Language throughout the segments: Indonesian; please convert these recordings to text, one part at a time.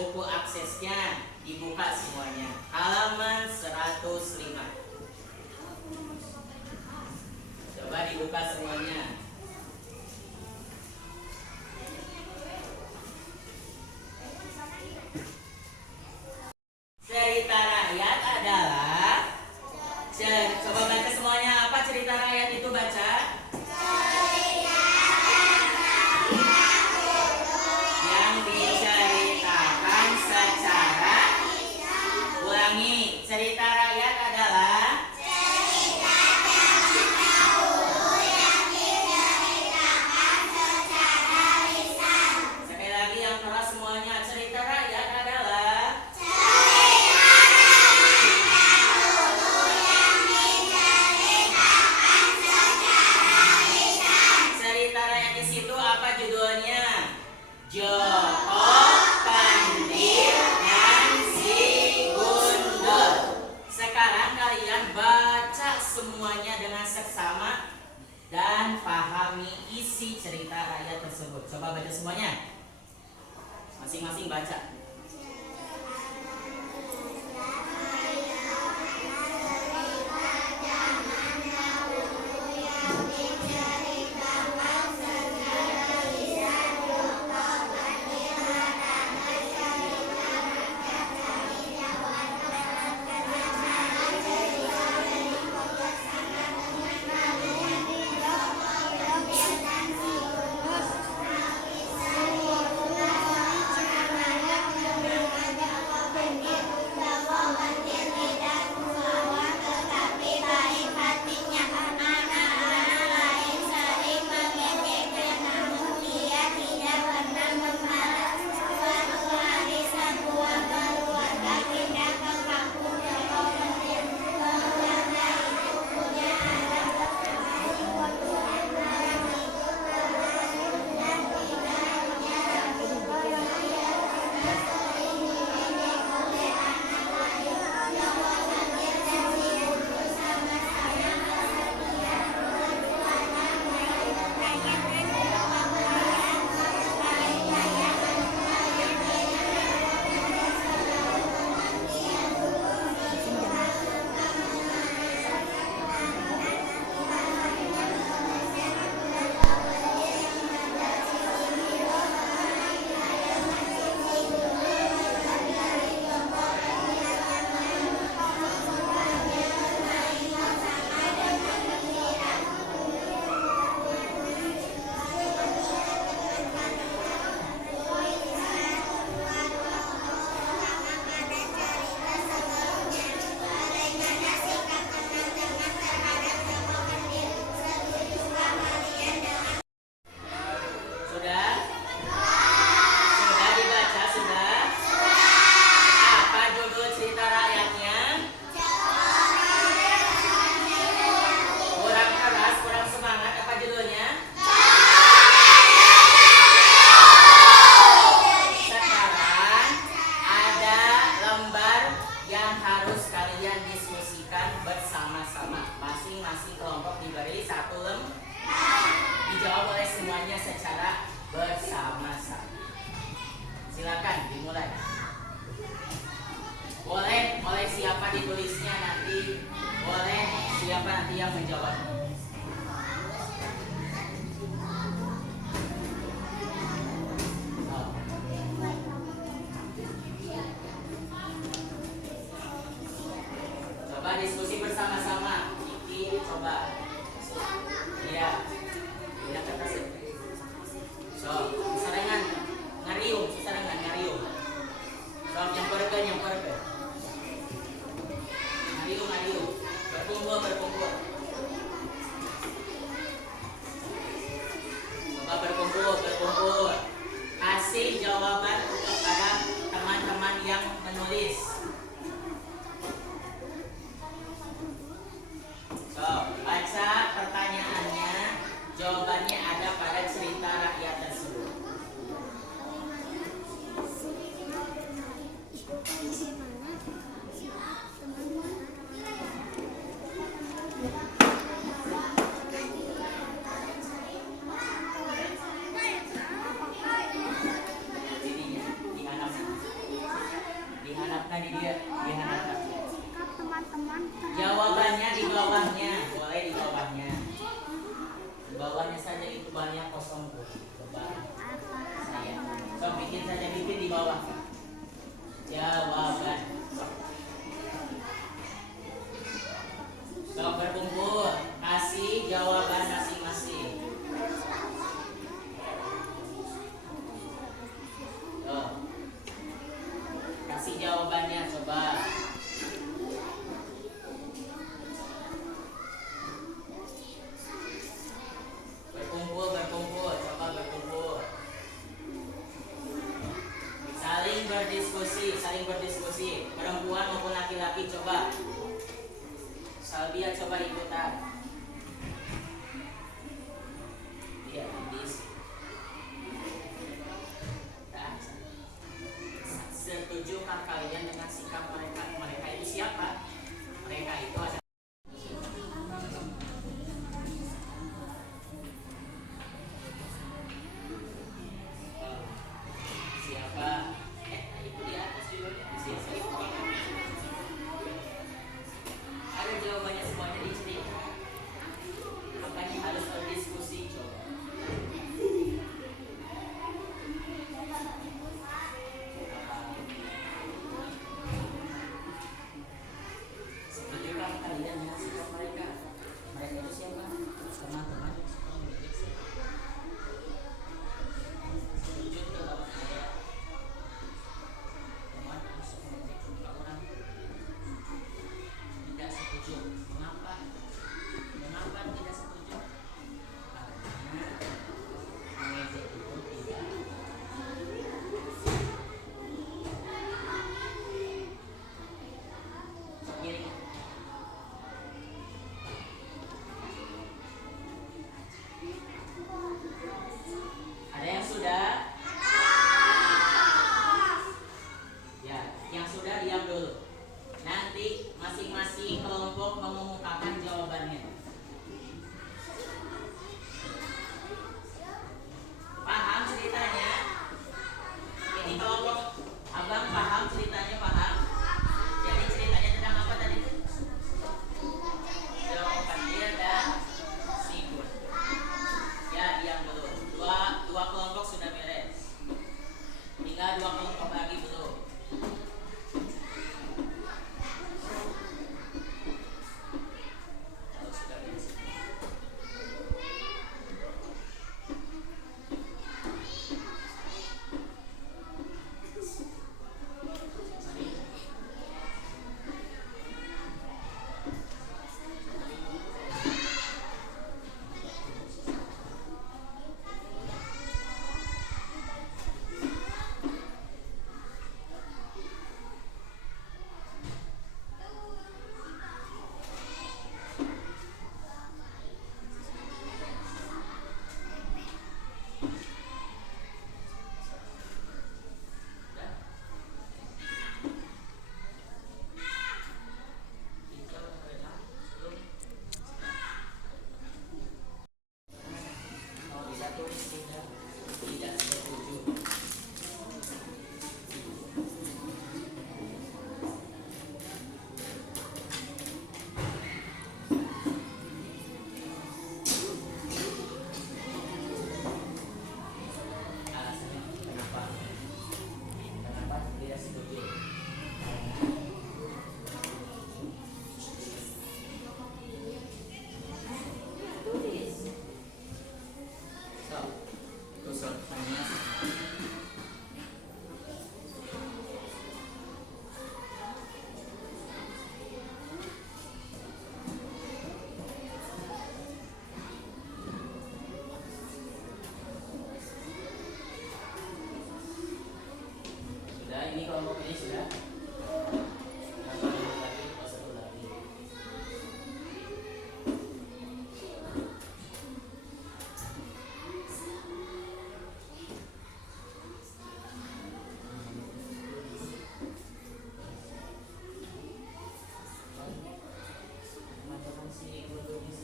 buku aksesnya dibuka semuanya. Halaman 105. Coba dibuka semuanya. Cerita rakyat adalah, coba baca semuanya, apa cerita rakyat itu, baca. Yang diceritakan secara, ulangi, cerita rakyat adalah sekali lagi yang keras semuanya, cerita rakyat adalah cerita rakyat. Di situ apa judulnya? Joko, Pandil, dan si Gundul. Sekarang kalian baca semuanya dengan seksama dan pahami isi cerita rakyat tersebut. Coba baca semuanya. Masing-masing baca. Sudah? Sudah dibaca? Sudah? Apa judul cerita rakyatnya? Kurang keras, kurang semangat. Apa judulnya? Sekarang ada lembar yang harus kalian diskusikan bersama-sama. Masing-masing kelompok diberi satu lembar. Dijawab oleh semuanya secara bersama-sama. Silakan dimulai. Boleh oleh siapa ditulisnya nanti, boleh siapa nanti yang menjawab. Coba diskusi bersama-sama. Iki coba. Iya. Tidak kertas. So, sarangan ngariung, sarangan ngariung. So, nyamper ke. Ngariung. Berkumpul. Coba berkumpul. Kasih jawaban kepada teman-teman yang menulis. So, baca pertanyaannya. Jawabannya ada pada cerita rakyat tersebut. Ininya, di atas. bikin saja bikin di bawah. Jawaban. Sok berkumpul, kasih jawaban masing-masing. Tuh. Kasih jawabannya coba. Berkumpul, coba berkumpul. Saling berdiskusi. Perempuan maupun laki-laki coba. Salbia coba ikutan. Iya, setujukah kalian dengan sikap mereka? Mereka itu siapa? Mereka itu ada siapa? Itu di atas juga. Ada jawabannya semuanya di cerita. Makanya harus berdiskusi coba. Setujukah kalian dengan sikap mereka? Mereka itu siapa? Teman-teman. Setuju tuh kalau saya. Teman masuk orang tidak setuju. Mengapa? Mengapa tidak setuju? Karena mengejek itu tidak. Kiri. Ada yang sudah? Ya, yang sudah diam dulu. Nanti masing-masing kelompok mengumumkakan jawabannya. Paham ceritanya? Ini kelompok abang paham ceritanya, paham? Jadi ceritanya tentang apa tadi? Jawaban dia dan siput. Ya, diam dulu. Dua kelompok sudah beres. Tinggal dua kelompok lagi belum. Kalau sudah beres. Kalau bisa tulis tidak setuju. Alasannya kenapa? Kenapa tidak setuju? Tulis. So, tusuk hanya. Sudah, ini kelompok ini sudah. Tambah lagi, satu lagi. Teman-teman si guru ini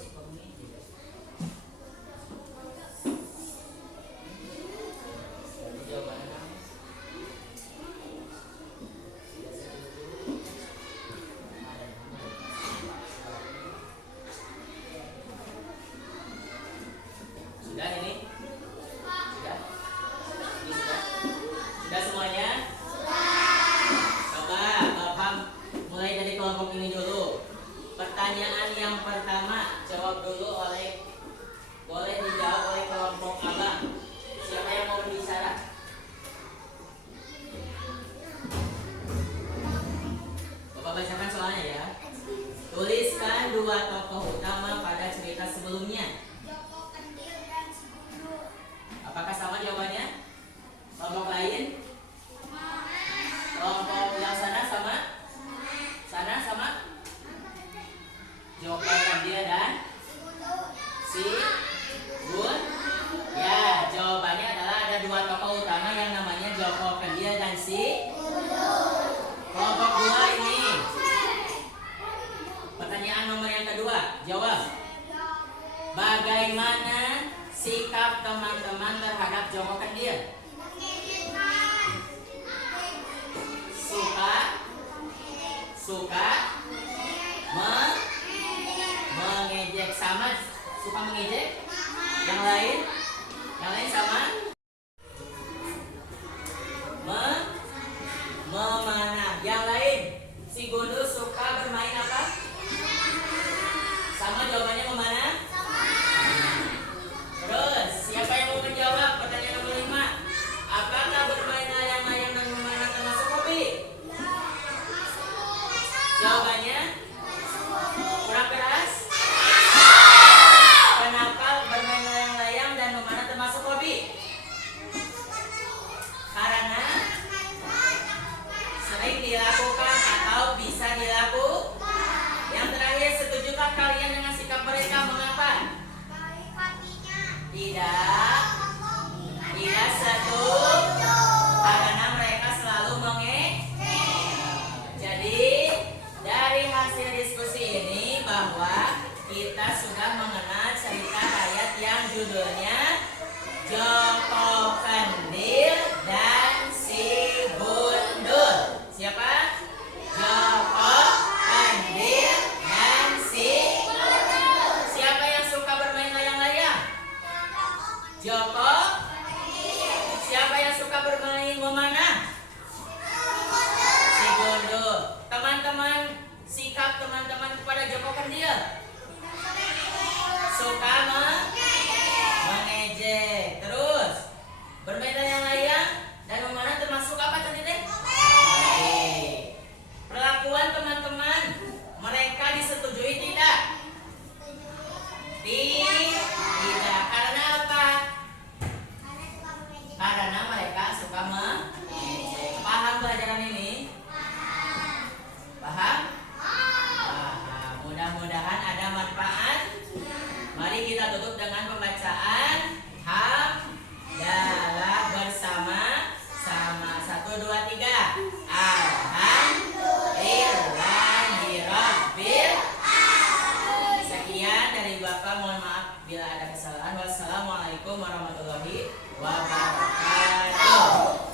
suka menginjil. Jadi jawabannya kamu. Joko Kendir dan si kelompok 2 ini. Pertanyaan nomor yang kedua, jawab. Bagaimana sikap teman-teman terhadap Joko Kendir? Suka mengejek. Sama suka mengejek? Yang lain sama? Memanah. Yang lain, si Gundul suka bermain apa? Sama jawabannya memanah? Terus, siapa yang mau menjawab pertanyaan nomor 5? Apakah bermain layang-layang dan memanah termasuk hobi? Jawabannya kurang keras. Kenapa bermain layang-layang dan memanah termasuk hobi? Karena sering dilakukan atau bisa dilakukan. Yang terakhir, setujukah kalian dengan sikap mereka? Mengapa? Tidak setuju. Karena mereka selalu Jadi dari hasil diskusi ini bahwa kita sudah mengenal cerita rakyat yang judulnya Joko Kendir dan si Gundul. Siapa? Joko Kendir dan si Gundul. Siapa yang suka bermain layang-layang? Joko. Siapa yang suka bermain memanah? Si Gundul. Teman-teman, sikap teman-teman kepada Joko Kendir? Suka mengejek. Terus bermain layang-layang dan memanah termasuk apa tadi teh? Perlakuan teman-teman mereka disetujui tidak? Tidak. Karena apa? Karena mereka suka mengejek. Paham pelajaran ini? Paham? Paham. Mudah-mudahan ada manfaat. Mari kita tutup dengan pembacaan hamdalah bersama-sama. 1, 2, 3. Alhamdulillahirabbil alamin. Sekian dari Bapak, mohon maaf bila ada kesalahan. Wassalamualaikum warahmatullahi wabarakatuh.